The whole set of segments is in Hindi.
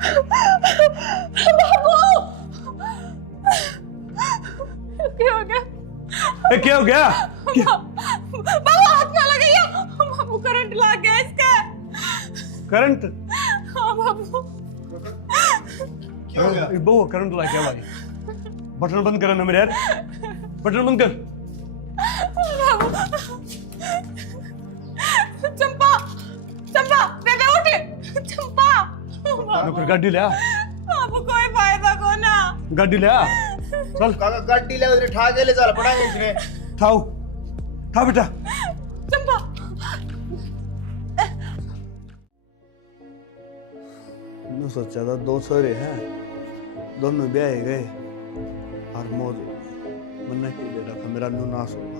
बाबू क्या हो गया? क्या हो गया? बाबू हाथ में लग गई। बाबू करंट लग गया इसका। करंट? हाँ बाबू। क्या हो गया? बहू करंट लग गया भाई। बटन बंद करो ना मेरे यार, बटन बंद कर। बाबू चंपा चंपा बेबे उठ चंपा। नौकर गाड़ी ले आ। बाबू कोई फायदा को ना। गाड़ी ले आ चल। काका गाड़ी ले उधर ठा के ले चल पड़ाएंगे इसने। थाओ था बेटा। चंपा मैं सोचा था 2 सौरे हैं, दोनों ब्याह गए और मौज मन्ना की दे रखा मेरा नू नाश होगा।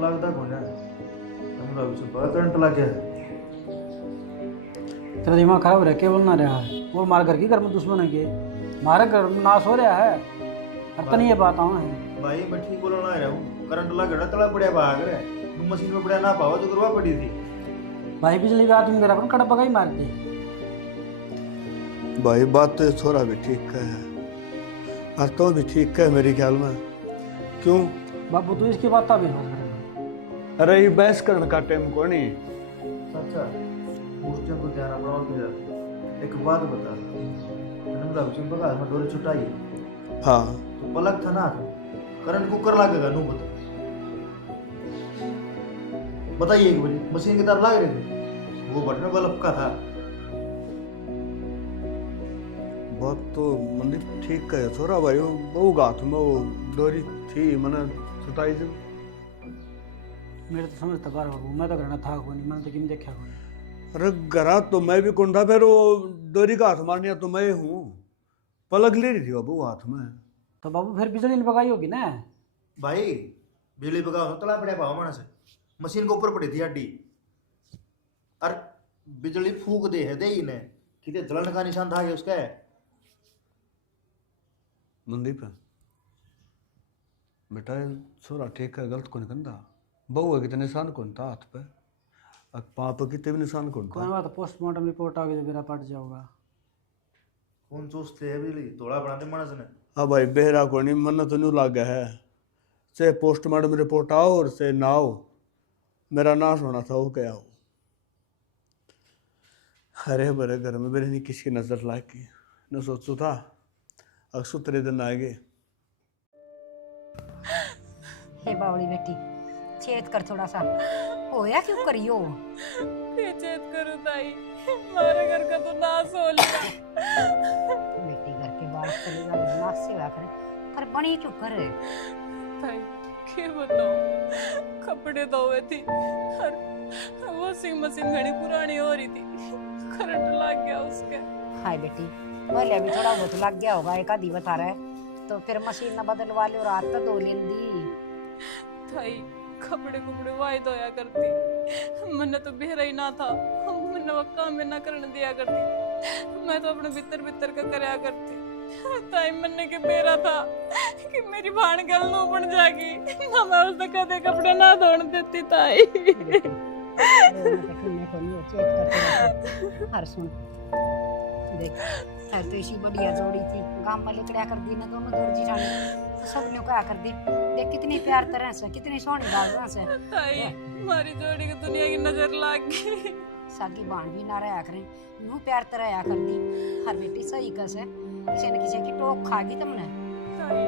लगता कौन है हमरा भी सब करंट लग गया। तेरा दिमाग खराब रह के बोलना रहा है और मार घर की घर में दुश्मन है के मारे घर में नाश हो रहा है। अब तो नहीं ये बात है भाई मैं ठीक बोलना रहा हूँ, करंट लग रहा तला पड़िया भाग रहा है, मशीन में पड़िया ना पावा जो करवा पड़ी थी। भाई बिजली का आदमी करा कड़ा पका ही मारते। भाई बात तो थोड़ा भी ठीक है और तो भी ठीक है मेरे ख्याल में। क्यों बाबू तू इसकी बात भी बात करेगा? अरे ये बहस करने का टाइम को नहीं। चाचा मूर्तियों को ध्यान अपनाओ किधर। एक बात बता, नंदा बिचम पका मैं डोरी छुटाई हाँ तो पलक था ना करंट कुकर लगेगा नू बता। बताइए एक बारी मशीन के तार लग रहे थे, वो बटन बल्ब का था। बात तो मतलब ठीक है थोड़ा भाई। वो बहु गाथ में वो डोरी थी मैंने छुटाई थी। मेरे तो समझता बार बाबू मैं तो करना था को नहीं मैंने तो किम देखा को नहीं। अरे गरा तो मैं भी कौन था, फिर वो डोरी का हाथ मारने तो मैं हूँ। पलक ले रही थी बाबू हाथ में। तो बाबू फिर बिजली नहीं पकाई होगी ना। भाई बिजली पका हो तला पड़िया पावा माना से मशीन के ऊपर पड़ी थी हड्डी और बिजली फूक दे है दे ही ने किते जलन का निशान था उसका है। मनदीप बेटा छोरा ठीक है, गलत कौन करता। बहू है कितने निशान कौन था हाथ पे, पाँव पे कितने भी निशान कौन कोई था। बात पोस्टमार्टम रिपोर्ट आ गई तो मेरा पट जाओगा। कौन सोचते है बिजली तोड़ा बनाते मानस ने। हाँ भाई बेहरा को नहीं मन तो नहीं लागा है, से पोस्टमार्टम रिपोर्ट आओ और से ना आओ मेरा नाश होना था वो क्या हो। अरे बड़े घर में मेरे नहीं किसी की नजर लाग की न सोचू था अक्सर तेरे दिन आ गए। हे बावड़ी बेटी चेत कर थोड़ा सा होया क्यों करियो। ये चेत करूं ताई, हमारे घर का तो नाश हो लिया। बेटी घर के बाहर चले जा नाश से हुआ करे पर बनी क्यों करे। ताई क्या बताऊं, कपड़े धोए थी और वॉशिंग मशीन घनी पुरानी हो रही थी, करंट लग गया उसके। हाय बेटी बोले अभी थोड़ा बहुत लग गया होगा एक आधी बता रहा है तो फिर मशीन ना बदलवा लो रात तो धो लेंदी। ताई कपड़े कुपड़े वाई धोया करती, मैंने तो बेहरा ही ना था, मैंने वो काम में ना करने दिया करती, मैं तो अपने भीतर भीतर का करया करती। ताई मैंने के बेरा था कि मेरी भाण गल नो बन जाएगी ना, मैं उससे कदे कपड़े ना धोने देती ताई। हर सुन देख हर तो इसी बढ़िया जोड़ी थी गांव में लिकड़िया कर दी ना दोनों दौड़ जी जाने तो सब लोग क्या कर दी देख कितनी प्यार तरह से कितनी सोहनी डाल से। ताई हमारी जोड़ी की दुनिया की नजर लाग गई। सागी बाण भी ना रहा करें यूं प्यार तरह आ कर दी हर बेटी सही कसे किसी न किसी की टोक खा गई तुमने। ताई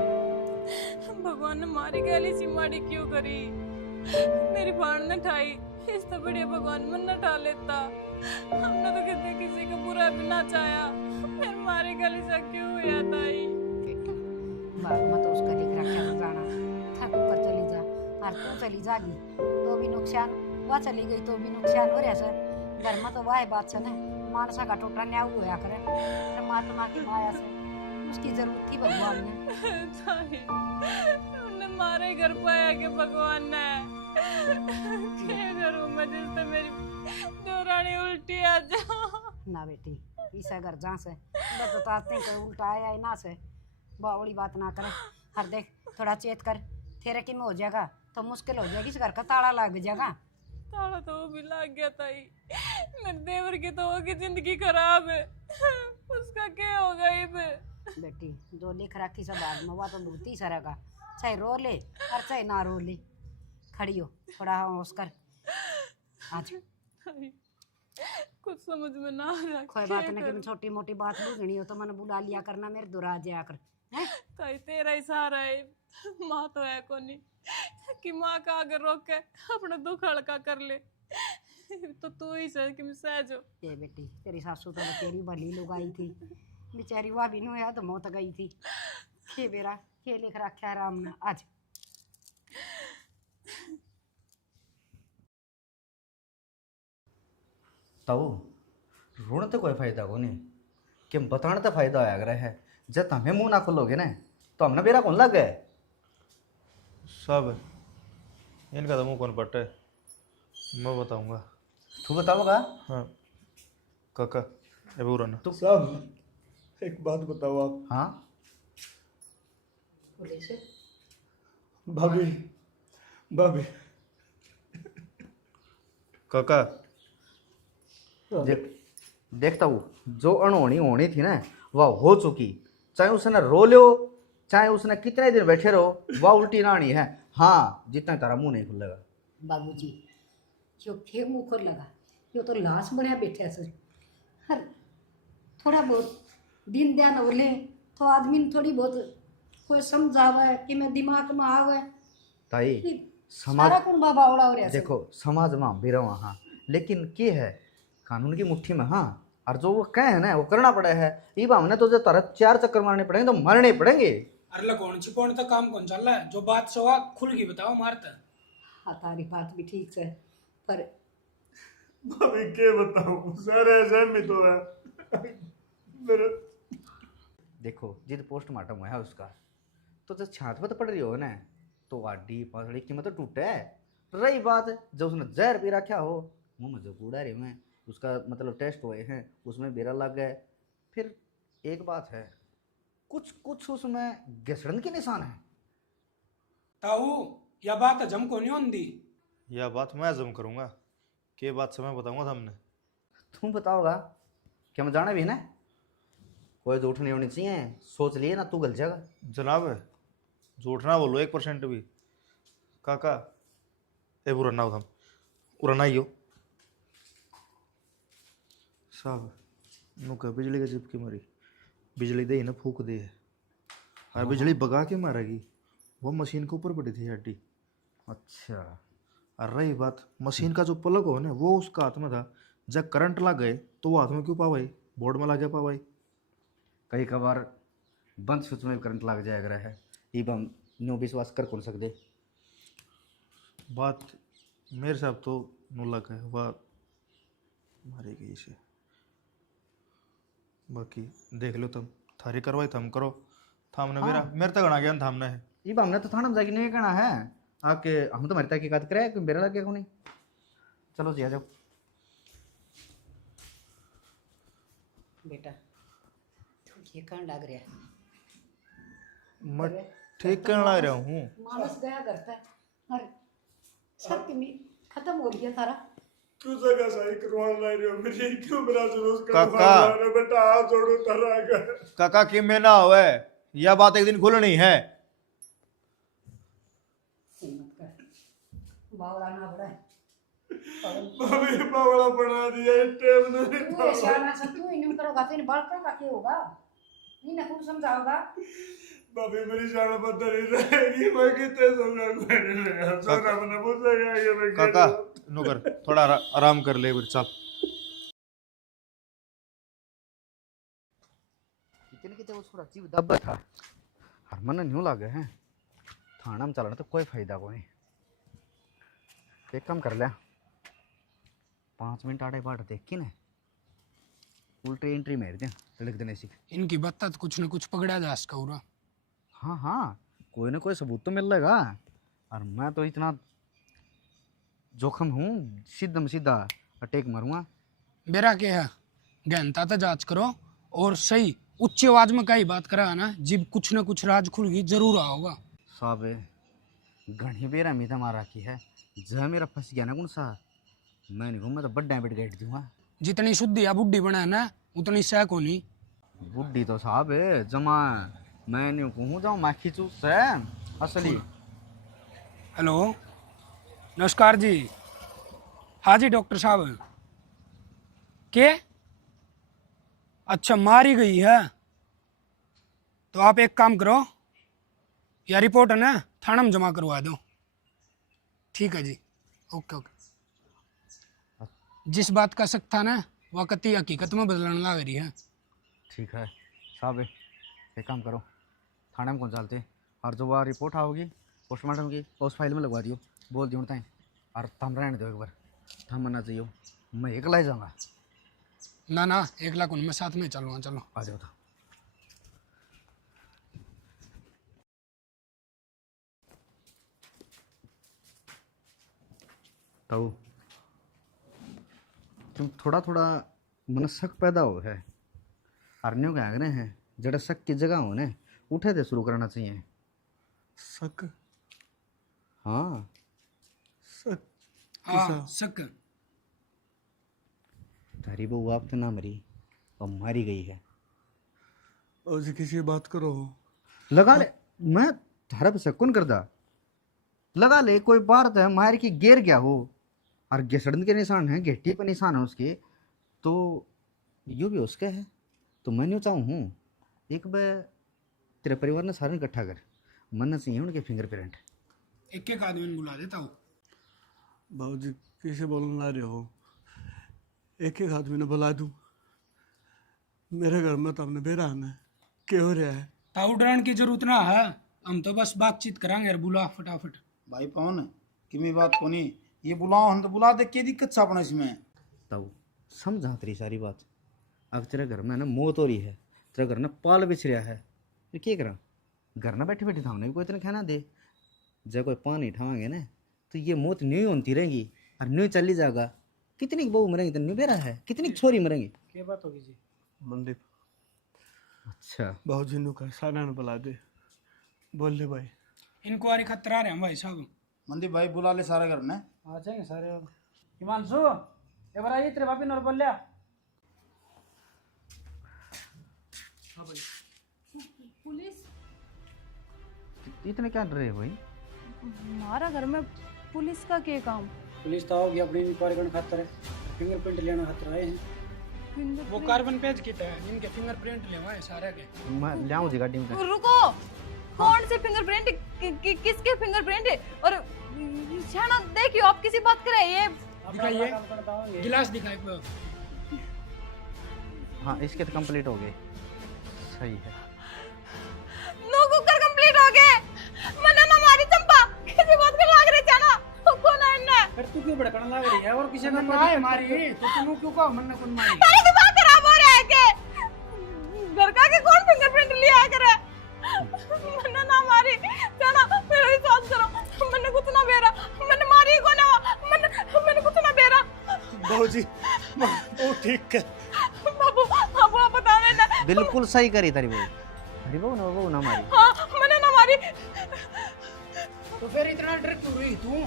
भगवान ने मारी गली सी माड़ी क्यों करी, मेरी भाण ने ठाई, इस तो बढ़िया भगवान मन न ठा लेता। हमने तो किसी को बुरा भी ना चाहा, फिर मारी गली से क्यों हुआ ताई। बात मत उसका लिख रखा जाना थक ऊपर चली जा और तू चली जागी तो भी नुकसान वह चली गई तो भी नुकसान हो रहा सर। घर में तो वह बात से ना मानसा का टोटा न्याय हुआ करे परमात्मा की माया से उसकी जरूरत थी भगवान ने। ताई उन्हें मारे घर पाया के भगवान ने क्या करूं मैं जिससे मेरी दौरानी उल्टी आ जा। ना बेटी ईसा घर जा से बताते हैं उल्टा आया ना से बावड़ी बात ना करे। हर देख थोड़ा चेत कर तेरे की में हो जाएगा तो मुश्किल हो जाएगी इस घर का ताला लग जाएगा ताला तो वो भी लग गया ताई। मेरे देवर की तो होगी जिंदगी खराब है, उसका क्या होगा इब? बेटी जो लिख रखी सब बाद में, वो तो भुगती सरेगा, चाहे रो ले और चाहे ना रो ले। खड़ी हो, थोड़ा होश कर। आज कुछ समझ में ना आ रहा। कोई बात नहीं कि छोटी मोटी बात बुझनी हो तो मैंने बुला लिया करना, मेरे दुरा जाया कर। हैं? ताई तेरा ही सहारा है, माँ तो है कोनी कि माँ का अगर रोके अपना दुख हल्का कर ले, तो तू ही सह कि मैं सहजो। ये बेटी तेरी सासू तो तेरी भली लुगाई थी, बेचारी वह भी नो याद मौत गई थी। के बेरा के लिख रखा है राम ने। आज ताऊ रोने तो कोई फायदा को नहीं, कि बताने तो फायदा आया अगर है। जब हमें मुंह ना खोलोगे ना तो हमने बेरा कौन लग गए। सब इनका तो मुंह कौन पट्टा है, मैं बताऊंगा। तू बताओगा? हाँ काका ए बुरा ना साहब एक बात बताओ आप। हाँ भाभी भाभी काका देखता हूँ जो अनहोनी होनी थी ना वह हो चुकी। चाहे उसने रो लो, चाहे उसने कितने दिन बैठे रहो, वह उल्टी रानी है। हाँ जितना तारा मुंह नहीं खुलेगा। बाबूजी जो थे मुँह खोल लगा, यो तो लाश बढ़िया बैठे सर। हर थोड़ा बहुत दिन ध्यान हो ले तो आदमी ने थोड़ी बहुत कोई समझावा कि मैं दिमाग में आवे। ताई सारा समाज कौन बाबा ओड़ा हो रहा है। देखो समाज में भी रहो हाँ, लेकिन के है कानून की मुट्ठी में। हाँ और जो वो कहे है ना वो करना पड़ा है। ये हमने तो जो तारा 4 चक्कर मारने पड़ेंगे तो मरने पड़ेंगे। अरे कौन छिपाने तक काम कौन चल रहा है? जो बात सवा खुल की बताओ मारता। हाँ तारी बात भी ठीक है, पर भाभी क्या बताऊं, सारे सहमित हो रहा है मेरा। देखो जिद पोस्टमार्टम हुआ है उसका तो जो छात पर पड़ रही हो ना तो हड्डी पसड़ी की मतलब टूटे है। रही बात जब उसने जहर पी रखा हो, मुंह में जो कूड़ा रही में उसका मतलब टेस्ट हुए हैं उसमें बेरा लग गए। फिर एक बात है कुछ कुछ उसमें घसड़न के निशान है। ताऊ यह बात जम को नहीं होती। यह बात मैं हजम करूंगा, के बात समय बताऊंगा सामने। तुम बताओगा क्या मैं जाना भी ना, कोई झूठ नहीं होनी चाहिए। सोच लिए ना तू गल जाएगा। जनाब झूठ ना बोलो 1% भी। काका ए बुरा ना उधम उरा ना ही हो साहब। नुका बिजली का चिपकी मारी, बिजली दे ना फूक दे है और बिजली भगा के मारेगी। वो मशीन के ऊपर पड़ी थी हड्डी। अच्छा और रही बात मशीन का जो प्लग हो ना वो उसका हाथ में था। जब करंट लग गए तो वो हाथ में क्यों पावाई, बोर्ड में लग गया पावाई। कई कबार बंद स्विच में करंट लग जाएगा है। ये हम नो विश्वास कर कौन सकते। बात मेरे साहब तो नुलक है, वह मारी गई से। बाकी देख लो तुम, थारी करवाई थम करो। थामने मेरे तक आ गया थामने है। ये हमने तो थाना में जाके नहीं कहना है आके हम तो मरता की बात करे कोई मेरा लग गया को नहीं। चलो जी आ जाओ। बेटा तू ये कहाँ लग रहा है? मैं ठीक करने लग रहा हूँ। मानस गया करता है और सब में खत्म हो गया सारा। क्यों जगह सही करवाने ला रहे हो मेरी, क्यों मेरा जुलूस काका। करवा रहे हो बेटा, हाथ जोड़ो तरा कर। काका कि में ना होवे, यह बात एक दिन खुलनी है। हिम्मत कर, बावड़ा ना बड़ा है। भाभी बावड़ा बना दिया इस टाइम ने। तू ऐसे आना सब तू इन्हें करोगा तो इन बाल का क्या होगा? इन्हें कौन समझाओगा? भाभी मेरी जान बदल ही रहेगी, मैं कितने सोना करने लगा। सोना मैंने पूछेगा ये मैं काका नुकर थोड़ा आराम कर ले फिर चल। कितने कितने वो थोड़ा जीव दबा था हर मन न्यू लगे हैं। थाना में चलना तो कोई फायदा को नहीं। एक काम कर लिया 5 मिनट आड़े बाट देख के ना उल्टी एंट्री मार दे लिख देने सीख। इनकी बत्ता तो कुछ न कुछ पकड़ा जा इसका पूरा। हाँ हाँ कोई ना कोई सबूत तो मिल लेगा। और मैं तो इतना जोखम हूँ, सीधा में सीधा अटैक मारूंगा। मेरा क्या है गहनता तो जांच करो और सही उच्च आवाज में कई बात करा ना, जब कुछ न कुछ राज खुल गई जरूर आओगा। साहब घनी बेरा मीता मार रखी है। जह मेरा फंस गया ना कौन सा मैं नहीं घूमा तो बड्डा बिट गैट दूंगा। जितनी शुद्धि या बुढ़ी बना है ना उतनी सह को नहीं। बुढ़ी तो साहब है जमा, मैं नहीं कहूँ जाऊँ मैं खींचू से असली। हेलो नमस्कार जी। हाँ जी डॉक्टर साहब। के अच्छा मारी गई है तो आप एक काम करो, या रिपोर्ट है ना थाना में जमा करवा दो। ठीक है जी, ओके ओके। जिस बात का शक था ना वह कति हकीकत में बदलने लग रही है। ठीक है साहब, एक काम करो थाने में कौन चलते और जो वह रिपोर्ट आओगी पोस्टमार्टम की उस फाइल में लगवा दियो, बोल दियो ताई और थम रहने दो एक बार, थम मना चाहिए मैं अकेला ही जाऊँगा। ना ना 1 लाख मैं साथ में चलूँगा। चलो आ जाओ। तो तुम थोड़ा थोड़ा मन शक पैदा हो है अरण्यों के आगने हैं जड़ा शक की जगह हो ने उठे थे शुरू करना चाहिए। शक? हाँ शक? हाँ शक। तारी बहू आप तो ना मरी और मारी गई है। और जी किसी बात करो। लगा ले, मैं थारा पे शक कौन करदा, लगा ले कोई बात है मार की गिर गया हो और घसड़न के निशान है, घेटी पे निशान है उसके, तो यूँ भी उसके है। तो मैं नहीं चाहूँ एक बार तेरे परिवार ने सारे इकट्ठा कर, मन चाहिए उनके फिंगरप्रिंट। एक एक आदमी बुला देता हूँ। बाबूजी किसे बोलना रहे हो? एक एक आदमी ने बुला दूं? मेरे घर में तो हमने बेरान है, क्या हो रहा है? ताऊ डरने की जरूरत ना है, हम तो बस बातचीत करांगे यार। बुला फटाफट। भाई पवन किमी बात कोनी, ये बुलाओ हम तो बुला दे, क्या दिक्कत सा अपना इसमें? तब समझा तेरी सारी बात। अब तेरे घर में ना मौत हो रही है, तेरे घर में पाल बिछ रहा है, फिर क्या करा? घर ना बैठे बैठे थामने भी कोई इतना खाना दे, जब कोई पानी उठावाएंगे ना तो ये मौत न्यू होती रहेगी और न्यू चली जाएगा। कितनी बहू मरेंगी तो न्यू बेरा है, कितनी छोरी मरेंगी। क्या बात होगी जी? मंदीप अच्छा बाबूजी ने कहा सारा ने बुला दे। बोल ले भाई। इंक्वायरी खतरा रहे हैं भाई साहब। मंदीप भाई बुला ले सारा घर ने। आ जाएंगे सारे। हिमांशु एक बार आइए, तेरे भाभी ने बोल लिया। पुलिस? इतने क्या डर रहे हो भाई? हमारा घर में पुलिस का क्या काम? पुलिस तो आओगी अपनी इंक्वायरी करने खातर है, फिंगरप्रिंट लेना खातर आए हैं। वो कार्बन पेज की तरह इनके फिंगरप्रिंट लेवा है सारे के। मैं ले आऊँ जी गाड़ी में। रुको, कौन से फिंगरप्रिंट? किसके फिंगरप्रिंट? और शाना देखियो, आप किसी बात कर रहे हैं? दिखाइए गिलास दिखाइए। हाँ इसके तो कंप्लीट हो गए, सही है। नो कुकर कंप्लीट हो गए। मने ना मारी चंपा, किसी बात कर लाग रहे जाना। कौन है ना? फिर तू क्यों भड़कने लग रही है? और किसी ने ना है मारी तो तू क्यों कहो मन कौन मारी? तेरी दिमाग खराब हो रहा है के? घर का के कौन फिंगरप्रिंट लिया करे? मने ना मारी जाना, मेरा विश्वास करो। मने कुछ ना बेरा, मने मारी को ना, मने कुछ ना बेरा। बाबूजी वो ठीक है। बाबू बाबू बता देना। बिल्कुल सही करी तारी बहू। तारी बहू ना मारी। हाँ मने ना मारी। तो फिर इतना डर क्यों रही तू?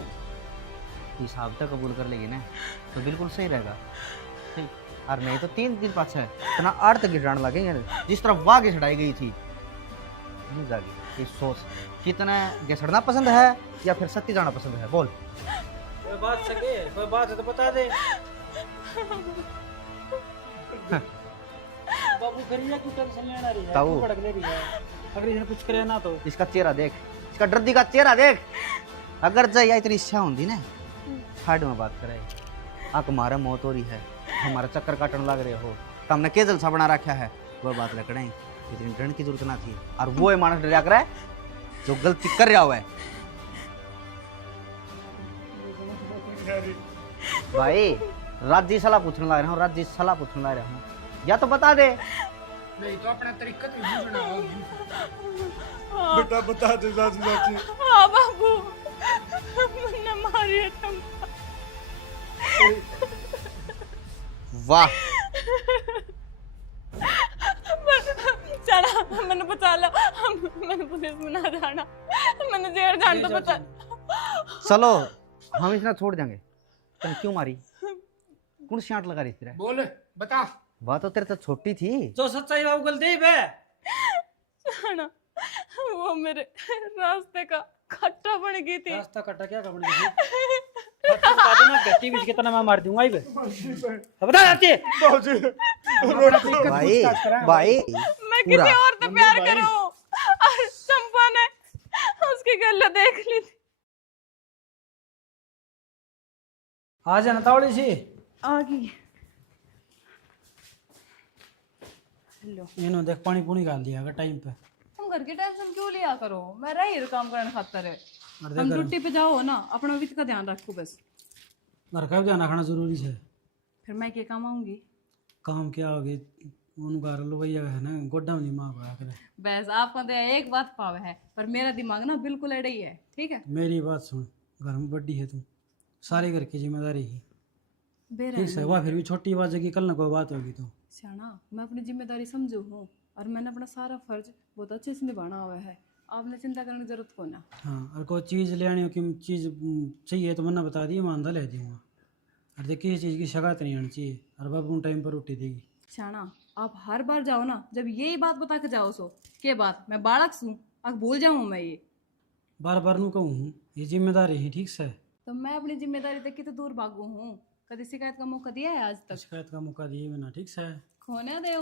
हिसाब तक कबूल कर लेगी ना तो बिल्कुल सही रहेगा। ठीक। और नहीं तो 3 दिन पाछे इतना 8 तक गिराने लगेंगे जिस तरह वाह घिसड़ाई गई थी। नहीं जागी ये सोच, कितना घिसड़ना पसंद है या फिर सत्य जाना पसंद है? बोल। कोई बात सके, कोई बात है तो बता दे। बाबू करिए क्यों टेंशन लेना रही है? ताऊ। क्यों भड़क ले रही है? अगर इन्हें कुछ करे ना तो इसका चेहरा देख, इसका डर्दी का चेहरा देख। अगर जाए इतनी इच्छा होती ना साइड में बात करे, आक मारा मौत हो रही है, हमारा चक्कर काटने लग रहे हो, तो हमने के जलसा बना रखा है, वो बात लकड़े इतनी डरने की जरूरत ना थी। और वो है मानस डरा करे जो गलती कर रहा हुआ है। भाई राजी सलाह पूछने लग रहा हूँ, राजी सलाह पूछने लग रहा हूँ, या तो बता दे। नहीं तो अपना तरीका तो बूझना होगी। बेटा बता दे राजी राजी। हाँ बाबू, मने मारी है चंपा। वाह चला मैंने बचा लो, मैंने पुलिस में ना जाना, मैंने जेल जान तो बचा। चलो हम इतना छोड़ देंगे। तुम क्यों मारी? कौन शांट लगा रही तेरा? बोल बता। बात तो तेरे तो छोटी थी। जो सच्चाई बाबू गलती बे। शाना वो मेरे रास्ते का खट्टा बन गई थी। रास्ता कटा क्या कपड़े बता देना गट्टी बीच के तना मैं मार दूंगा इबे। अब बता आती है बाबूजी भाई भाई मैं किसी और से प्यार करूं और चंपा ने उसकी गल्ला देख ली थी। आ जाना तावड़ी सी आ गई। लो इन्हों देख पानी पूनी डाल दिया अगर टाइम पे। तुम घर की टेंशन क्यों लिया करो, मैं रही काम करने खातर है। और हम देख ड्यूटी पे जाओ ना, अपना वित्त का ध्यान रखो बस। घर का भी ध्यान रखना जरूरी है। फिर मैं क्या काम आऊंगी? काम क्या होगी उनका लोग है ना गोड्डा में नहीं मार पाया करे। बस आपको तो एक बात पाव है, पर मेरा दिमाग ना बिल्कुल अड़े ही है। ठीक है मेरी बात सुन, घर में बड्डी है तू, सारे घर की जिम्मेदारी है। बेरा ठीक है वह फिर भी छोटी बात है कि कल ना कोई बात होगी तो। सियाना, मैं अपनी जिम्मेदारी समझू हूँ और मैंने अपना सारा फर्ज बहुत अच्छे से निभाना हुआ है। आपने चिंता करने की जरूरत को ना। हाँ और कोई चीज़ ले आनी हो कि चीज़ चाहिए तो मैंने बता दी, ईमानदार ले दूँगा। और देख किसी चीज़ की शिकायत नहीं आनी चाहिए और बाबू टाइम पर रोटी देगी। सियाना, आप हर बार जाओ ना जब यही बात बता के जाओ सो के बात मैं बालक सूँ अब भूल जाऊँ मैं ये। बार बार नू कहूँ ये जिम्मेदारी है ठीक से। तो मैं अपनी जिम्मेदारी तक की तो दूर भागू हूँ। कभी शिकायत का मौका दिया है आज तक? शिकायत का मौका दिए बिना ठीक से। खोने दे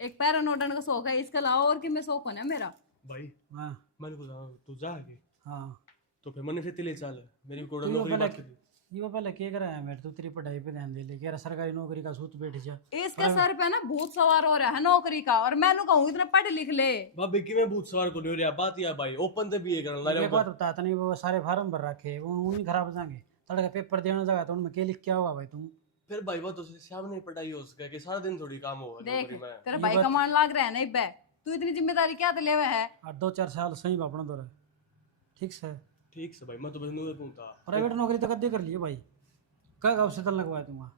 एक पैरा नोटन का शौक है, इसके अलावा और कि मैं शौक होना मेरा। भाई हाँ मैंने को तू जा आगे हाँ तो फिर मैंने फिर तिले चल मेरी कोड़ा तो नौकरी पहले बात की। ये पहले क्या करा है मेरे तो तेरी पढ़ाई पे ध्यान दे ले यार, सरकारी नौकरी का सूत बैठ जा। इसके सर पे ना भूत सवार हो रहा है नौकरी का, और मैं कहूँ इतना पढ़ लिख ले। भाभी कि मैं भूत सवार को नहीं हो रहा बात या भाई ओपन से भी ये करना एक बात बताता नहीं, वो सारे फार्म भर रखे वो उन्हीं खराब जाएंगे तड़का पेपर देने जगह तो उनमें क्या लिख क्या होगा भाई तुम। फिर भाई वो तो श्याम ने पढ़ाई हो सका कि सारा दिन थोड़ी काम होगा देख नौकरी में। तेरा भाई कमांड लाग रहा है नहीं बे, तू इतनी जिम्मेदारी क्या तो लेवे है? और 2-4 साल सही अपना दो रहे ठीक से। ठीक से भाई मैं तो बस नूर पूछता प्राइवेट नौकरी तो कद्दी कर लिए भाई, क्या गाँव से तल लगवाया दूंगा।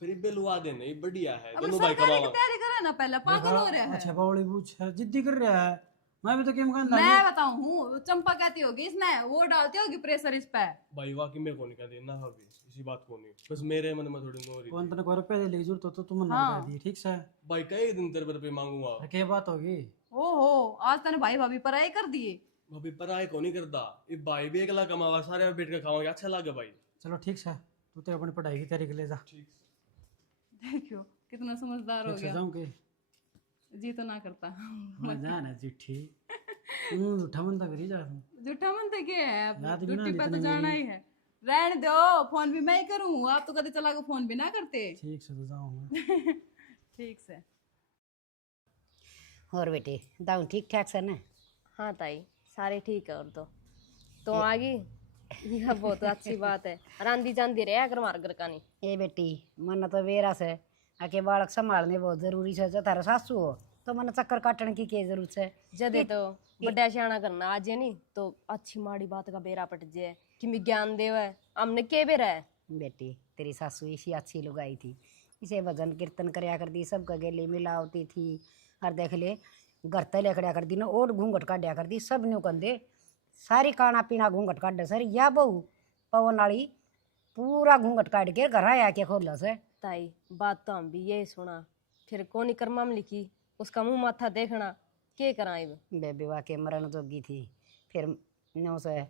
फिर इब्बे लुआ देने ये बढ़िया है अब दोनों भाई सरकारी की कमावा। तैयारी करे ना, पहले पागल हो रहा है। अच्छा बावड़ी पूछ है जिद्दी कर रहा है, मैं भी तो केम कहना मैं बताऊं हूँ चंपा कहती होगी इसमें वो डालती होगी प्रेशर इस पे। भाई वाकई में कौन कह देना भाभी इसी बात को नहीं बस मेरे मन में थोड़ी नोरी कौन तने को रुपए दे जरूरत तो तुम ना हाँ। बता दी ठीक से। भाई कई दिन तेरे पे मांगूंगा। क्या बात होगी? ओहो आज तने भाई भाभी पराई कर दिए। भाभी पराई को नहीं करता ये भाई भी अकेला कमावा सारे बैठ के खावांगे अच्छा लगे भाई। चलो ठीक से तू तो अपनी पढ़ाई की तैयारी के ले जा। देखियो कितना समझदार हो ठीक से गया। जाऊं के जी तो ना करता मैं जाना चिट्ठी झूठा मन तो करी जा तू। झूठा मनते क्या है, अब याद भी ना ड्यूटी पे तो जितना जाना मेरी- ही है। रहने दो, फोन भी मैं ही करूँ, आप तो कभी चला के फोन भी ना करते। ठीक से तो जाऊँ मैं। ठीक से। और बेटे दाऊ ठीक ठाक से ना? हाँ ताई सारे ठीक है। और तो आ गई यह बहुत अच्छी बात है। रांधी जांदी रहे अगर मार घर का नहीं। ए बेटी मन तो बेरा से आके बालक संभालने बहुत जरूरी है। जो थारा सासू हो तो मन चक्कर काटने की क्या जरूरत है? जदे तो बड़ा सियाना करना आज है नहीं तो अच्छी माड़ी बात का बेरा पट जाए कि मैं ज्ञान देवे हमने के बेरा है। बेटी तेरी सासू इसी अच्छी लुगाई थी, इसे भजन कीर्तन करया कर दी, सबका गेले मिलावती थी। और देख ले घर तले खड़ा कर दी ना और घूंघट काटिया कर दी, सब न्यू कर दे सारी खाना पीना घूंघट काट दे सर। या बहू पवन वाली पूरा घूंघट काट के घर आया के खोल से। ताई बात तो हम भी यही सुना, फिर कौन कर्मा में लिखी उसका मुंह माथा देखना के कराए। बेबी वाके मरण जोगी थी, फिर नो से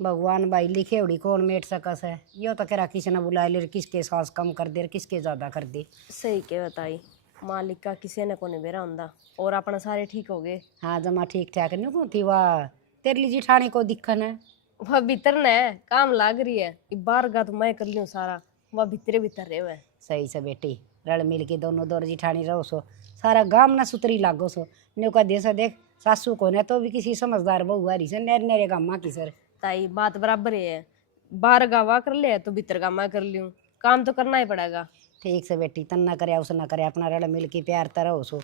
भगवान भाई लिखे उड़ी कौन मेट सकस है। यो तो कह किसी ने बुला ले किसके सांस कम कर दे किसके ज्यादा कर दे। सही के बताई मालिक का किसी ने को नहीं बेरा होंदा और अपना सारे ठीक हो गए। हाँ जमा ठीक ठाक नहीं को थी वाह तेरी ली जिठानी को दिक्कत है। वह भीतर ने काम लाग रही है बाहर का तो मैं कर लियो सारा, वह भीतरे भीतर रहे हुए। सही से बेटी रल मिल के दोनों दौर जिठानी रहो सो सारा गांव ना सुतरी लागो सो। न्यू का देसा देख सासू को ने तो भी किसी समझदार बहु आ रही से नेरे नेरे गामा की सर। ताई बात बराबर ही है, बाहर गावा कर ले तो भीतर का मैं कर लियूं, काम तो करना ही पड़ेगा। ठीक से बेटी तन ना करे उस ना करे अपना रल मिल के प्यार तरह हो सो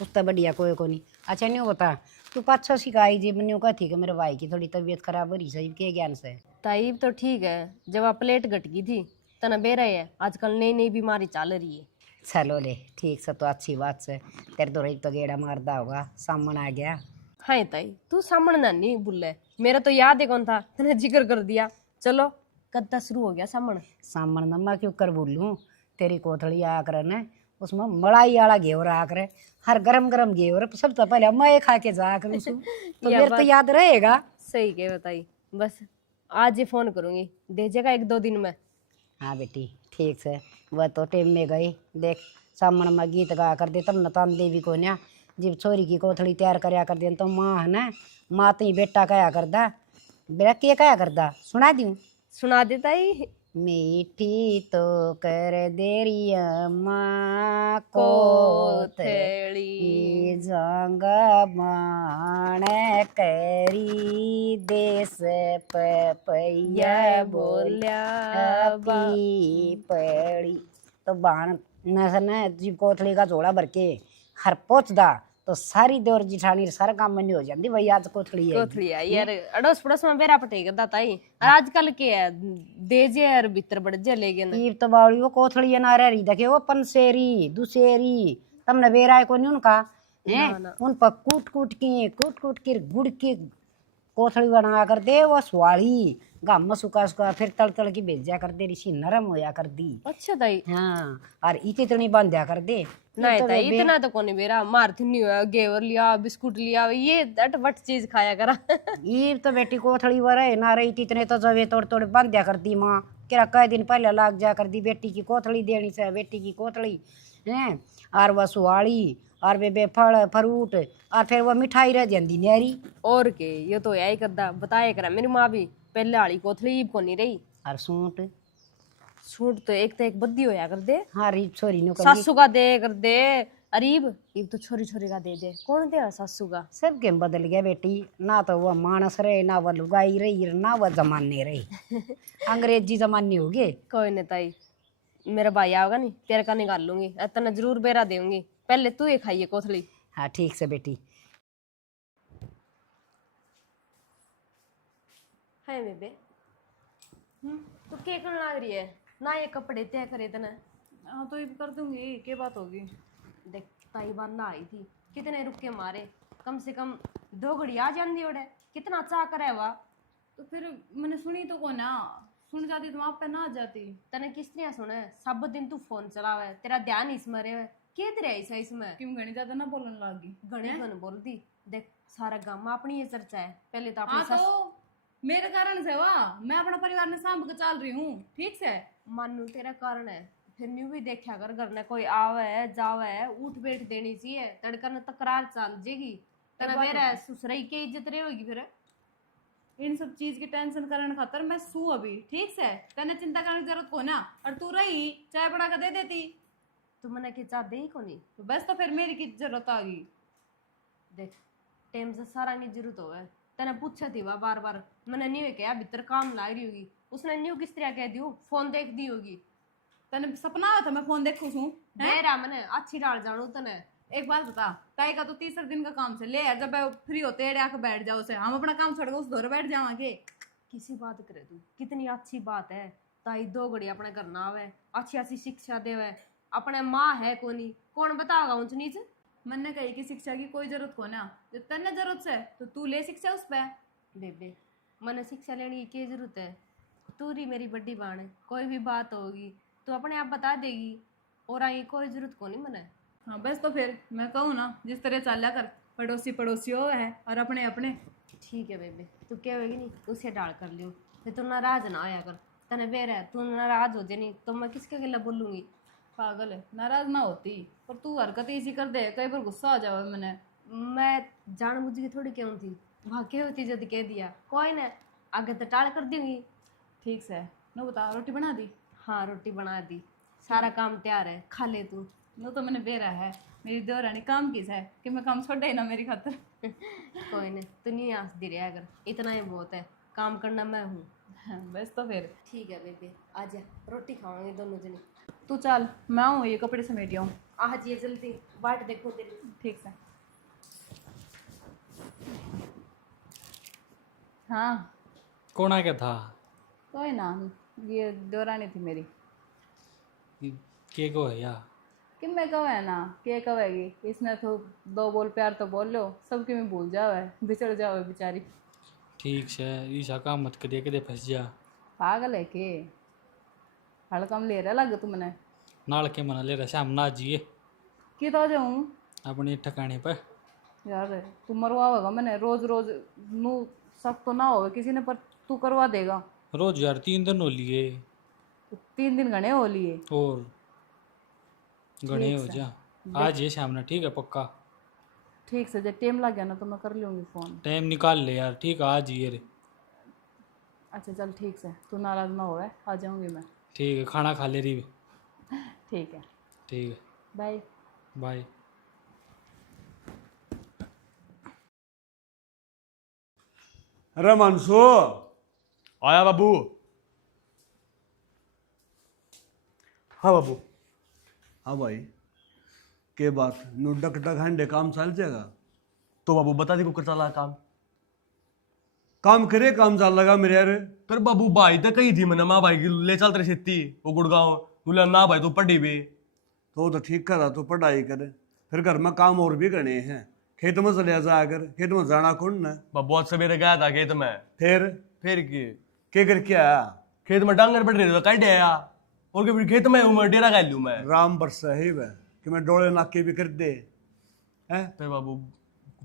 उससे बढ़िया कोई को नहीं। अच्छा न्यू बता तू पाछो सिखाई जी न्यू का थी कि मेरे भाई की थोड़ी तबीयत खराब हो रही सही के ज्ञान से? ताई तो ठीक है, जब आप प्लेट घट गई थी तना बेरा है आजकल नई नई बीमारी चल रही है। चलो ले ठीक से तो अच्छी बात से तेरे दो तो गेड़ा मारदा होगा सामने आ गया। हाँ ताई तू सामने ना नहीं भूले, मेरा तो याद है कौन था तने जिक्र कर दिया। चलो कद तक शुरू हो गया सामण? सामन में मैं क्यों कर बोलूं, तेरी कोथड़ी आया करे न, उसमें मलाई वाला घेवर आया करे, हर गरम गरम घेवर सबसे पहले मैं खा के जाया करूँ तो यह मेरे तो बात- याद रहेगा। सही के बताई, बस आज ही फोन करूंगी, भेजेगा 1-2 दिन में। हाँ बेटी ठीक से, वह तो टेम में गई देख, सामन में गीत गा कर दे तब न तान देवी को न्या, जब छोरी की कोथड़ी तैयार करया कर दे तो माँ है ना, माँ तो बेटा कया करदा, बेटा के कया करदा सुना दूँ। सुना देता ही। मीठी तो कर देरिया माँ कोथड़ी जंग बाण करी देश पपैया बोल्या पी पड़ी, तो बाण न जीव कोथड़ी का झोला भर के हर पोचदा तो सारी देवर जिठानी सारा काम मनी हो जाती भाई आज कोथड़ी है। कोथड़ी है यार, अड़ोस पड़ोस में बेरा पटेगा दाताई, और आजकल के है देजे और भीतर बड़ जे लेगे ना। ईब तो बावड़ी वो कोथड़ी ना रही देखे वो पंसेरी दुसेरी तमने बेरा को नहीं उनका हैं, उन पर कूट कूट के गुड़ की कोथड़ी बना कर दे, वो स्वाली गाम सुखा सुखा फिर तल की भेजा कर दे, ऋषि नरम होया कर दी। अच्छा ताई, हाँ और इतनी बांध्या कर दे। नहीं ताई इतना तो कोनी बेरा, मार थी नहीं हुआ, गेवर लिया बिस्कुट लिया, ये दट वट चीज खाया करा। ईब तो बेटी कोथड़ी वर है ना रही इतने तो जवे तोड़ तोड़ बांध्या कर दी माँ, क्या कई दिन पहले लाग जा कर दी बेटी की कोथड़ी देनी से, बेटी की कोथड़ी हैं, और वह सुहाड़ी और बे फल फ्रूट और फिर वो मिठाई रह जाती न्यारी। और के ये तो यही करदा बताया करा मेरी माँ भी, पहले वाली कोथली ईब कोनी रही। और सूट सूट तो एक बद्दी होया कर दे, हाँ रीब छोरी नु सासू का दे कर दे, अरीब ईब तो छोरी छोरी का दे दे, कौन दे सासू का? सब के बदल गया बेटी, ना तो वह मानस रहे ना वह लुगाई रही ना वह जमाने रही अंग्रेजी जमाने हो गए। कोई नहीं ताई, मेरा भाई आओगा नहीं तेरे का निकाल लूंगी, इतना जरूर बेरा दूंगी, पहले तू ये खाइए कोथली। हाँ ठीक से बेटी। है बेबे, तू क्या करने लग रही है ना, ये कपड़े तय करे तने? हाँ तो ये कर दूंगी, क्या बात होगी। देख ताई बार ना आई थी, कितने रुके मारे, कम से कम 2 घड़ी आ जाती ओडे, कितना चाह करे वा। तो फिर मैंने सुनी तो कौन ना, सुन जाती तो वहाँ पे ना आ जाती। तने किस तरह सुने, सब दिन तू फोन चलावे, तेरा ध्यान इसमें रहे, के तेरे ऐसा इसमें क्यों घनी ज्यादा ना बोलने लगी। घड़ी घन बोल दी। देख सारा गांव में अपनी ये चर्चा है, पहले तो अपनी हाँ सास तो मेरे कारण से वाह, मैं अपना परिवार में सांभ के चल रही हूँ, ठीक से। मानू तेरा कारण है, फिर न्यू भी देखा कर घर में कोई आवे जावे उठ बैठ देनी चाहिए, तड़का न तकरार चल जाएगी, तेरा मेरा ससुराई की इज्जत रहेगी फिर। इन सब चीज की टेंशन करने खातर मैं सू अभी, ठीक से, तेने चिंता करने की जरूरत को ना, और तू रही चाय बना के दे देती तू मने के चाह दे ही को नहीं, तो बस, तो फिर मेरी की जरूरत आ गई। देख टाइम से सारा की जरूरत होवे, तने पूछा थी वह बार बार, मैंने न्यू क्या भीतर काम ला रही होगी, उसने न्यू किस तरह कह दियो फोन देख दी होगी, तने सपना आया था मैं फोन देखूं छू। मेरा मैंने अच्छी डाल जानो तने। एक बात बता, ताई का तो तीसरे दिन का काम से ले यार, जब फ्री होते हैं आके बैठ जाओ से, हम अपना काम छोड़ के उस दौरे बैठ जावांगे। किसी बात करे तू, कितनी अच्छी बात है, ताई 2 घड़ी अपने घर ना आवे, अच्छी अच्छी शिक्षा देवे, अपने माँ है कोनी, कौन बताएगा ऊंच नीच। मैंने कही कि शिक्षा की कोई जरूरत को ना, जब तेने जरूरत है तो तू ले शिक्षा उस पे। बेबे मैंने शिक्षा लेने की क्या जरूरत है, तू ही मेरी बड़ी बहन है, कोई भी बात होगी तो अपने आप बता देगी, और आई कोई जरूरत को नहीं मैंने। हाँ बस, तो फिर मैं कहूँ ना जिस तरह चल कर, पड़ोसी पड़ोसी हो है और अपने अपने। ठीक है बेबे, तू क्या होगी नहीं उसे डाल कर लियो, फिर तू नाराज ना आया कर, तने बेर है तू नाराज हो जाए नहीं तो मैं किसके गिला बोलूंगी। पागल है, नाराज ना होती, पर तू हरकत ऐसी कर दे कई बार गुस्सा आ जावे मैंने। मैं जानबूझ के थोड़ी क्यों थी, वहाँ क्या होती जब कह दिया, कोई ना आगे तो टाल कर दूंगी। ठीक से, नो बता, रोटी बना दी? हाँ रोटी बना दी, सारा काम तैयार है, खा ले तू। नो तो मैंने बेरा है, मेरी देवरानी काम किस है कि मैं काम छोड़ ही ना मेरी खातर। कोई नहीं, तू नहीं हंसती रहा कर, इतना ही बहुत है, काम करना मैं हूँ। हाँ, बस तो फिर ठीक है बेबे, आजा रोटी खावांगे दोनों जने। तू चल, मैं आऊँ ये कपड़े समेट आऊँ। आज ये जल्दी बाट देखो तेरी। ठीक से। हाँ कौन आ गया था? कोई ना, ये देवरानी थी मेरी। के को है या? कि मैं कहे ना, के कहेगी, इसने तो 2 बोल प्यार तो बोल लो, सबके में भूल जाओ है, बिछड़ जाओ है बेचारी। ठीक से ईशा काम मत करिए, कदे फंस जा। पागल है के हड़कम ले रहा लग तुमने नाल के मना ले रहा शाम ना जिए कि तो जाऊं अपनी ठिकाने पर। यार तू मरवाएगा मैंने रोज रोज नू सख्त तो ना हो किसी ने पर तू करवा देगा। रोज यार 3 दिन हो लिए 3 दिन घने हो लिए। और गणे ठीक हो से। जा आज ये शाम ना ठीक है पक्का। ठीक से जब टाइम लग गया ना तो मैं कर लूंगी फोन। टाइम निकाल ले यार ठीक है आज ये रे। अच्छा चल ठीक से तू नाराज ना हो आ जाऊंगी मैं। ठीक है खाना खा ले रही ठीक है ठीक है बाय। बाय। अरे मनसू आया बाबू। हाँ बाबू। हाँ भाई के बात नु डक डक हंडे काम चल जाएगा। तो बाबू बता दे को कर चला काम। काम करे काम चल लगा मेरे यार। कर बाबू भाई तो कही थी मैंने माँ भाई की ले चल तेरे छेती वो गुड़गांव बोला ना भाई तो पढ़ी भी। तो वो तो ठीक करा तो पढ़ाई करे फिर घर में काम और भी करने हैं। खेत में चले जा कर खेत में जाना कौन ना। बाबू आज सवेरे गया था खेत में। फिर के कर क्या आया खेत में डांगर पड़ रहे तो कट आया और के फिर खेत में हूँ मैं डेरा खा लूँ मैं। राम बरसा ही वह कि मैं डोले नाके भी कर दे हैं। फिर बाबू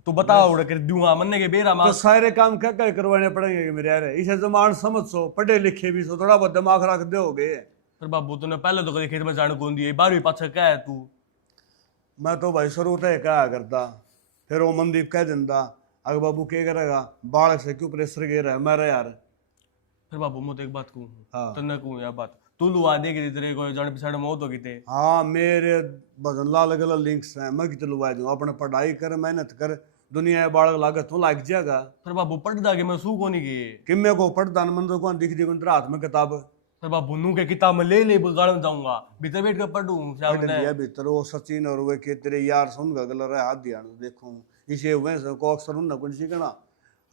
तो बताओ उड़ा कर दूंगा मन्ने के बेरा तो माँ। सारे काम क्या कर करवाने पड़ेंगे मेरे यार। इसे जमान समझ सो पढ़े लिखे भी सो थोड़ा बहुत दिमाग रख दोगे। फिर बाबू तूने पहले तो कभी खेत में जाने कौन दिए 12वीं पाछा क्या है तू। मैं तो भाई शुरू तय कहा करता फिर वो मनदीप कह दिंदा अगर बाबू क्या करेगा बालक से क्यों प्रेशर गिर है मेरा यार। फिर बाबू मैं तो एक बात कहूँ हाँ। तन्ने कहूँ यार बात तू लुआ दे कि तेरे को जाने पिछाड़े मौत होगी थे। हाँ मेरे भजन लाल अलग लिंक्स हैं मैं कितने लुआ दूँ अपने पढ़ाई कर मेहनत कर दुनिया बालक लागत तो लाग जाएगा। फिर बाबू पढ़ दागे मैं सू को नहीं गए कि मेरे को पढ़ता मन तो कौन दिख दी तेरे हाथ में किताब फिर बाबू नू के किताब में ले गाड़ में जाऊंगा भीतर बैठ कर पढ़ूं पढ़ लिया भीतर वो सचिन और वे के तेरे यार सुन का गलर है हाथ दिया देखूं इसे वैसे को अक्सर उन कुछ सीखना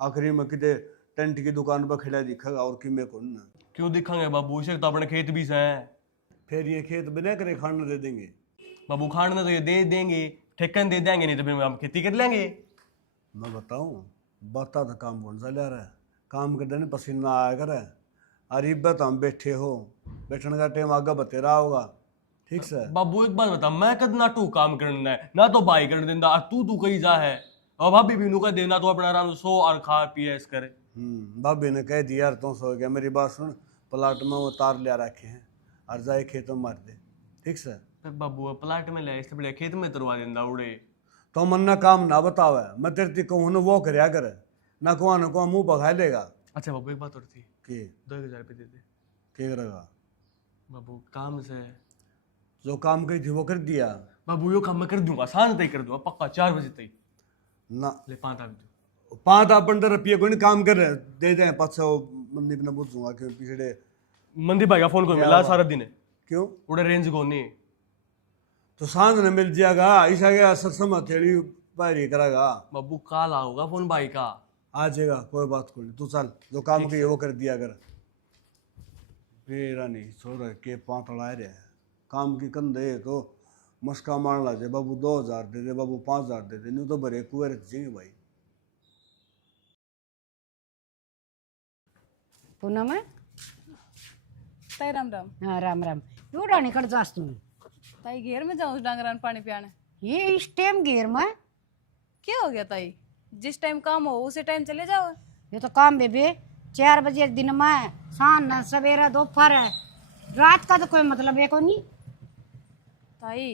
आखिरी में किते टेंट की दुकान पर खड़ा दिखेगा और कि मैं कौन ना। क्यों दिखांगे बाबू इसे तो अपने खेत भी से हैं। फिर ये खेत बना करे खाना दे देंगे। बाबू खाने तो ये दे देंगे ठेकन दे देंगे नहीं तो फिर हम खेती कर लेंगे। मैं बताऊं बता तो काम कौन सा ले रहा है काम करने में पसीना आया करे अरे बत हम बैठे हो बैठने का टाइम आगे बतेरा होगा ठीक से। बाबू एक बात बता मैं कद ना तू काम करना है ना तो भाई कर देना और तू कहीं जा है और भाभी भी का देना तो अपना आराम से सो और खा पिए इस करे। भाभी ने कह दिया यार तुम सो गया मेरी बात सुन प्लाट में वो तार ले रखे हैं और जाए खेतों में मार दे ठीक से। फिर बाबू प्लाट में ले इससे बढ़िया खेत में तरवा देना उड़े तो मन ना काम ना बतावे मैं तेरे कहूँ ना वो करया करे ना को मुंह पखा लेगा। अच्छा बाबू एक बात और थी कि 2000 रुपये दे दे। क्या करेगा बाबू काम से जो काम कही थी वो कर दिया। बाबू यो काम मैं कर दूंगा शांत तय कर दूंगा पक्का 4 बजे तक ना ले 5 आ दो 5 अपन रुपये को नहीं काम कर रहे दे दें पाछा मंदीप ने पूछूंगा कि पिछड़े मंदी भाई का फोन को मिला सारा दिन क्यों उड़े रेंज को नहीं तो सांझ ने मिल जाएगा ऐसा क्या सत्सम हथेली बाहरी करेगा। बाबू काल आओगा फोन भाई का आ जाएगा कोई बात को नहीं तू चल जो काम किए वो कर दिया कर। मेरा नहीं छोड़ के पाँतड़ा रहा है काम की कंधे तो मस्का मार ला जाए बाबू 2000 दे दे बाबू 5000 दे दे नहीं तो भरे कुएं चाहिए भाई। पूनम ताई राम राम। हाँ राम राम एवढा निकट जास तू ताई घेर में जाऊँ डांगरान पानी पियाने। ये इस टाइम घेर में क्या हो गया ताई जिस टाइम काम हो उसी टाइम चले जाओ। ये तो काम बेबे 4 बजे दिन में शाम सवेरा दोपहर रात का तो कोई मतलब है को नहीं। ताई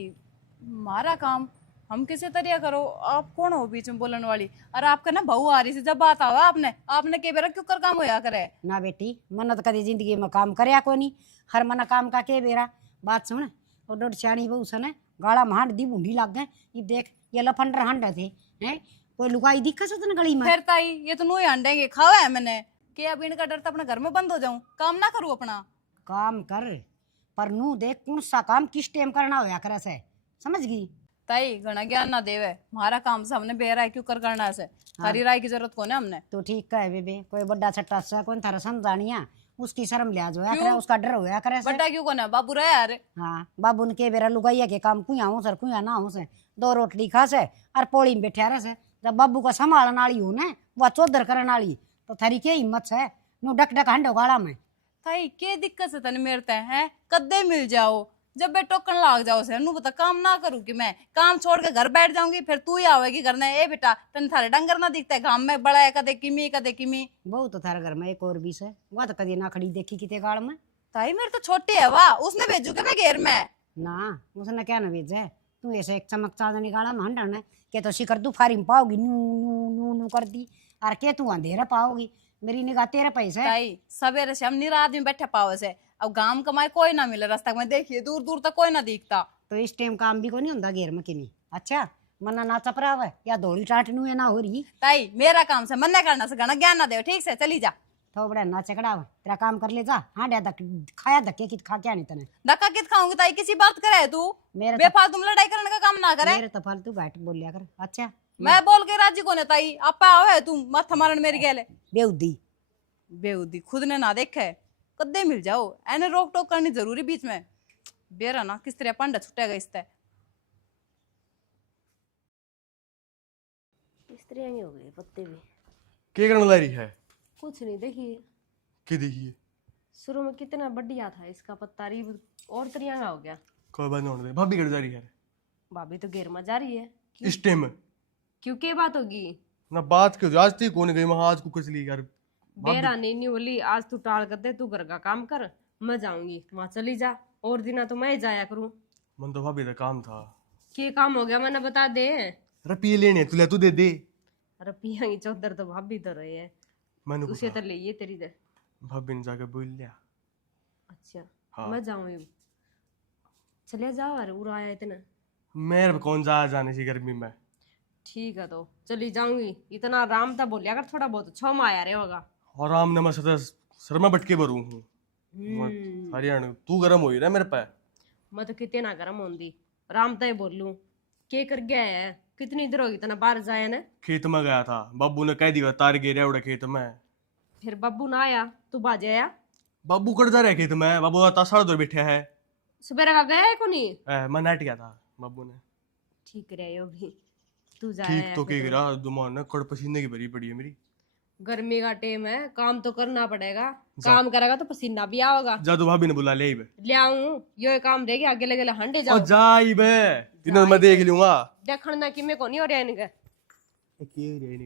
हमारा काम हम किसे तरह करो आप कौन हो बीच में बोलने वाली। अरे आपका ना बहू आ रही थी जब बात आवा आपने के बेरा क्यों कर काम होया करे। ना बेटी मन्नत कदी जिंदगी में काम करया को नहीं हर मना काम का के बेरा बात सुन और डोड सियाणी बहू सने गाड़ा में हांड दी बूढ़ी लग गए ये देख ये लफंडर हंडा थे हैं कोई लुगाई दिखा सतन गली में। फिर ताई ये तो नोई अंडेंगे खावा है मैंने कि अब इनका डर तो अपने घर में बंद हो जाऊं काम ना करूं अपना। काम कर पर नू देख कौन सा काम किस टाइम करना होया करे से समझ गई। ताई घना ज्ञान ना देवे हमारा काम से हमने बेरा है क्यों कर करना से हरी राय की जरूरत को ना हमने। तो ठीक है बेबे कोई बड़ा छट्टा सा कोई थारा समझानिया उसकी शर्म लिहाज होया करे उसका डर होया करे बड़ा क्यों को ना बाबू रहे यार। हाँ बाबू ने के बेरा लुगाइया के काम कुया हो सर कुया ना हो से 2 रोटली खा से और पोड़ी में बैठा रहे से जब बाबू का संभालने वाली हो ना वह चौधर करने वाली तो थारी क्या हिम्मत है नू डक डक हंडो गाड़ा में। ताई के दिक्कत से तने मेरते हैं कद्दे मिल जाओ जब बे टोकन लाग जाओ से नु बता काम ना करूं कि मैं काम छोड़ के घर बैठ जाऊंगी फिर तू ही आवेगी करने ए बेटा तन थारे डंगर ना दिखता है गांव में बड़ा है कदे किमी बहु तो थारे घर में एक और भी है वह तो कभी ना खड़ी देखी किते गाड़ में। ताई मेरे तो छोटी है वाह उसने भेजू के मैं घेर में ना उसने क्या ना भेजे तू ऐसे एक चमक चाँद निकाला महंडा ने के तो शिकर तू फारी में पाओगी नू नू नू नू कर दी और के तू अंधेरा पाओगी मेरी निगाह तेरे पैसे। ताई सवेरे से हम निरा आदमी बैठे पाओ से अब गांव कमाए कोई ना मिले रास्ता में देखिए दूर दूर तक कोई ना दिखता तो इस टाइम काम भी को नहीं होता घेर में किमी। अच्छा मना ना चपरा हुआ या धोड़ी टाटनू है ना हो रही। ताई मेरा काम से मन्ने करना से घना ज्ञान ना दे ठीक से चली जा थोबड़ा ना चकड़ा हुआ तेरा काम कर ले जा। हाँ डा खाया धक्के कित खा क्या नहीं तने धक्का कित खाऊंगी ताई किसी बात करे तू मेरे बेफालतू में लड़ाई करने का काम ना करे मेरे तो फालतू घाट बोल लिया कर। अच्छा मैं बोल के राजी को ने ताई आपा आओ है तू माथा मारन मेरी गेले बेउदी बेउदी खुद ने ना देखे कद्दे मिल जाओ एने रोक टोक करनी जरूरी बीच में बेरा ना किस तरह पंडा छुटेगा इससे इस तरह ही हो गए पत्ते भी क्या करने ला रही है? कुछ नहीं देखिए क्या देखिए? शुरू में कितना बढ़िया था इसका पत्ता री और तरिया का हो गया। कोई बात नहीं होने दे। भाभी घर जा रही है भाभी तो घेर में जा रही है इस टाइम क्यों क्या बात होगी ना बात क्यों आज तक कौन गई वहां आज कुछ ली यार बेरा नहीं बोली आज तू टाल कर दे तू घर का काम कर मैं जाऊंगी वहां चली जा और दिना तो मैं जाया करूं। मन तो भाभी का काम था। क्या काम हो गया मैंने बता दे। अरे पी लेने तुले तू दे दे। अरे पियांगी चौधर तो भाभी तो रहे है मैंने उसे तो ले ये तेरी दे भाभी ने जाके बोल लिया। अच्छा हाँ। मैं जाऊंगी चले जाओ अरे उड़ा आया इतना मेरे कौन जा जाने से गर्मी में। ठीक है तो चली जाऊंगी इतना आराम था बोलिया कर थोड़ा बहुत छो में आया रे होगा और आम ने मैं सदा सर में बटके भरू हूँ हरियाणा तू गर्म हुई ना मेरे पे। मैं तो कितने ना गर्म होंगी राम तय बोलूं के कर गया है कितनी देर होगी तना बाहर जाया ना। खेत में गया था बाबू ने कह दिया तार गिरे उड़े खेत में फिर बाबू ना आया तू बाज आया। बाबू कट जा रहा है खेत में बाबू तासाड़ दूर बैठा है सवेरे का गया है को नहीं मैं नाट गया था बाबू ने। ठीक रहे हो भी तू जा ठीक तो क्या गिरा दुमान ने कड़ पसीने की भरी पड़ी है मेरी। गर्मी का टाइम है काम तो करना पड़ेगा काम करेगा तो पसीना भी आओगा। जादू भाभी ने बुला ले ले आऊं यो काम रहेगी आगे लगे हंडे जाओ जाई बे इन्हें मैं देख लूंगा देखण ना कि मैं को नहीं हो रहा इनके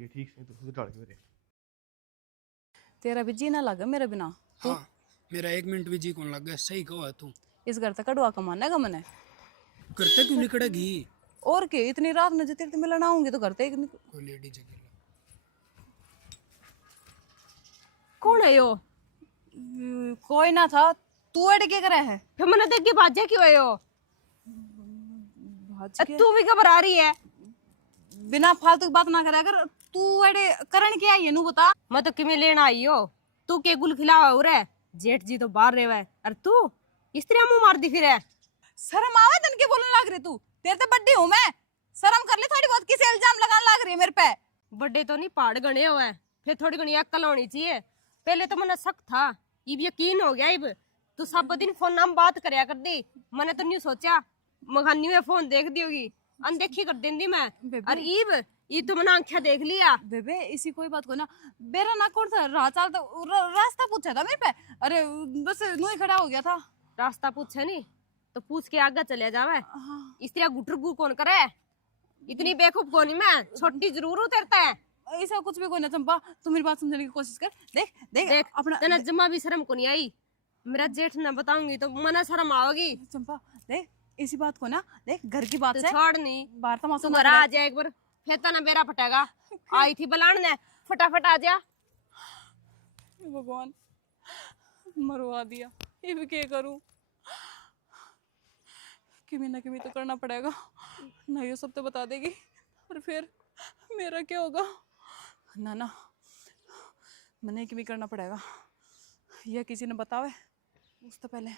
ठीक से तो डाल के तेरा भी जी ना लगे मेरे बिना। हाँ मेरा 1 मिनट भी जी कौन लग गया सही कहो है तू। इस घर तक कड़वा कमाने का मने करते क्यों निकड़ेगी और के इतनी रात में जो तेरे मिलना आऊंगी तो करते कोई लेडी जगह कौन है यो कोई ना था तू एड के करे है फिर मैंने देख के भाजे क्यों है यो तू भी घबरा रही है बिना फालतू की बात ना करे अगर तू एडे करण क्या है नु बता। मैं तो किमें लेना आई हो तू के गुल खिलावा हो रे जेठ जी तो बाहर रेवा है और तू इस तरह मुंह मार दी फिर है। शर्म आवे तन के बोलने लग रही तू तेरे तो बड्डी हूं मैं शर्म कर ले थोड़ी बहुत किसी इल्जाम लगाने लग रही है मेरे पे। बड्डे तो नहीं पहाड़ गणे हुए फिर थोड़ी घनी अक्ल होनी चाहिए। पहले तो मैंने शक था इब यकीन हो गया इब तू सब दिन फोन नाम बात करया कर दी मैंने तो नहीं सोचा मगानी हुए फोन देख दी होगी अनदेखी कर देंदी मैं और इब ये तो मैंने आंखें देख लिया। बेबे इसी कोई बात को ना बेरा ना कौन सा राह चाल तो रास्ता पूछा था मेरे पे अरे बस नू ही खड़ा हो गया था। रास्ता पूछे नहीं तो पूछ के आगे चले जावे इस तरह गुटरगु कौन करे इतनी बेवकूफ कौन मैं छोटी जरूर उतरता है ऐसा कुछ भी कोई ना चंपा तू मेरी बात समझने की कोशिश कर देख देख, देख अपना तना जमा भी शर्म को नहीं आई मेरा जेठ ना बताऊंगी तो मना शर्म आओगी। चंपा देख इसी बात को ना देख घर की बात तो है छोड़ नहीं बाहर तमाशा तुम्हारा आ जाए एक बार फिर तना बेरा फटेगा आई थी बलान ने फटाफट आ जा। भगवान मरवा दिया ये भी क्या करूं किमी ना किमी तो करना पड़ेगा ना ये सब तो बता देगी और फिर मेरा क्या होगा ना ना मैंने किमी करना पड़ेगा यह किसी ने बतावे उससे पहले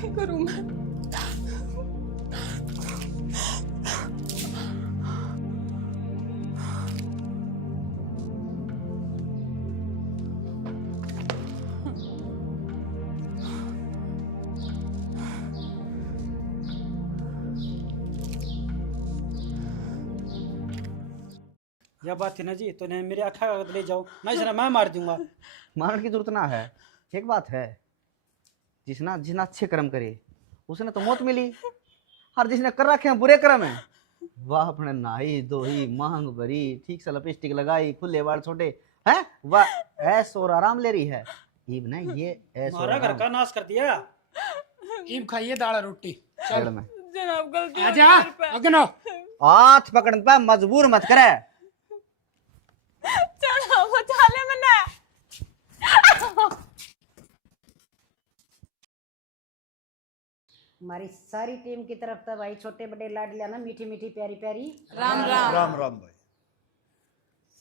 की करूं मैं? यह बात थी ना जी, तो नहीं मेरे अखा कागज ले जाओ, नहीं सर मैं मार दूंगा। मारने की जरूरत ना है। एक बात है, जिसने अच्छे कर्म करे उसने तो मौत मिली, और जिसने कर रखे हैं बुरे कर्म है वाह अपने नहाई धोई मांग भरी ठीक से लिपस्टिक लगाई खुले बाल छोटे हैं वाह ऐश और आराम ले रही है। ईब ना ये ऐश और हमारा घर आराम का नाश कर दिया। ईब खाइए दाल रोटी। चल जड़ में जनाब गलती हो आजा गई मेरे पे। अगनो। हाथ पकड़ने पे मजबूर मत करे। चढ़ा बचा ले मैंने। हमारी सारी टीम की तरफ तो भाई छोटे बड़े लाडलिया ना मीठी मीठी प्यारी प्यारी राम राम। राम राम भाई।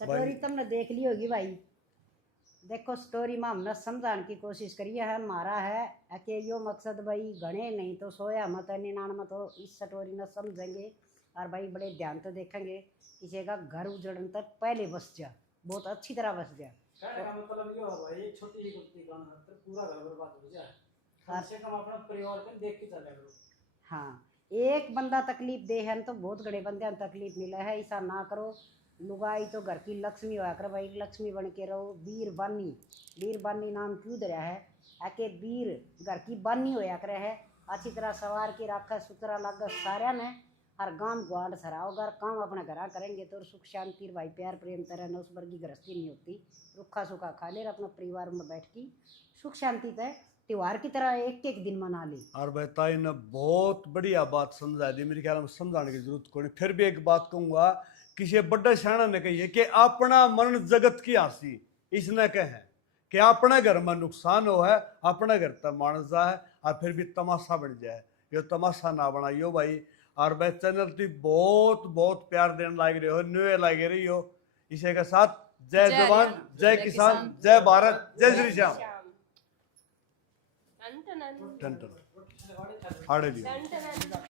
स्टोरी तुमने देख ली होगी भाई। देखो स्टोरी में हमने समझाने की कोशिश करी है, हमारा है कि यो मकसद भाई गणे नहीं तो सोया मत 99 तो इस स्टोरी में समझेंगे और भाई बड़े ध्यान तो देखेंगे। किसी का घर उजड़ने तक पहले बस जा, बहुत अच्छी तरह बस जा। कहने का मतलब ये है भाई, एक छोटी सी गलती का मतलब पूरा घर बर्बाद हो जाए। कम से कम अपना परिवार को देख के चले करो। हाँ, एक बंदा तकलीफ दे है तो बहुत बड़े बंदे तकलीफ मिला है, ऐसा ना करो। लुगाई तो घर की लक्ष्मी होया कर भाई, लक्ष्मी बन के रहो। वीर बानी, वीर बानी नाम क्यों धरा है? आके वीर घर की बानी होया करे है, अच्छी तरह सवार के रखा सुथरा लगा सारा ने। हर गांव ग्वाड सराओ घर काम अपना घरा करेंगे तो सुख शांति भाई प्यार प्रेम तरह न उस वर्गी गृहस्थी नहीं होती। रुखा सुखा खा ले अपना परिवार में बैठ की सुख शांति तय त्योहार की तरह एक एक दिन मना ले। और भाई ताई ने बहुत बढ़िया बात समझा दी, मेरे ख्याल में समझाने की जरूरत कोई नहीं। फिर भी एक बात कहूंगा, किसी बड़े शाना ने कही है कि अपना मन जगत की हंसी। इसने कहे कि अपने घर में नुकसान हो है, अपने घर तक मानस जाए और फिर भी तमाशा बन जाए। ये तमाशा ना बनाइयो भाई। और भाई चैनल की बहुत बहुत प्यार देने लाग रहे हो, न्यू लाग रही हो। इसी के साथ जय जवान जय किसान जय भारत जय श्री श्याम। टन टन टन टन आड़े दियो। Ton ton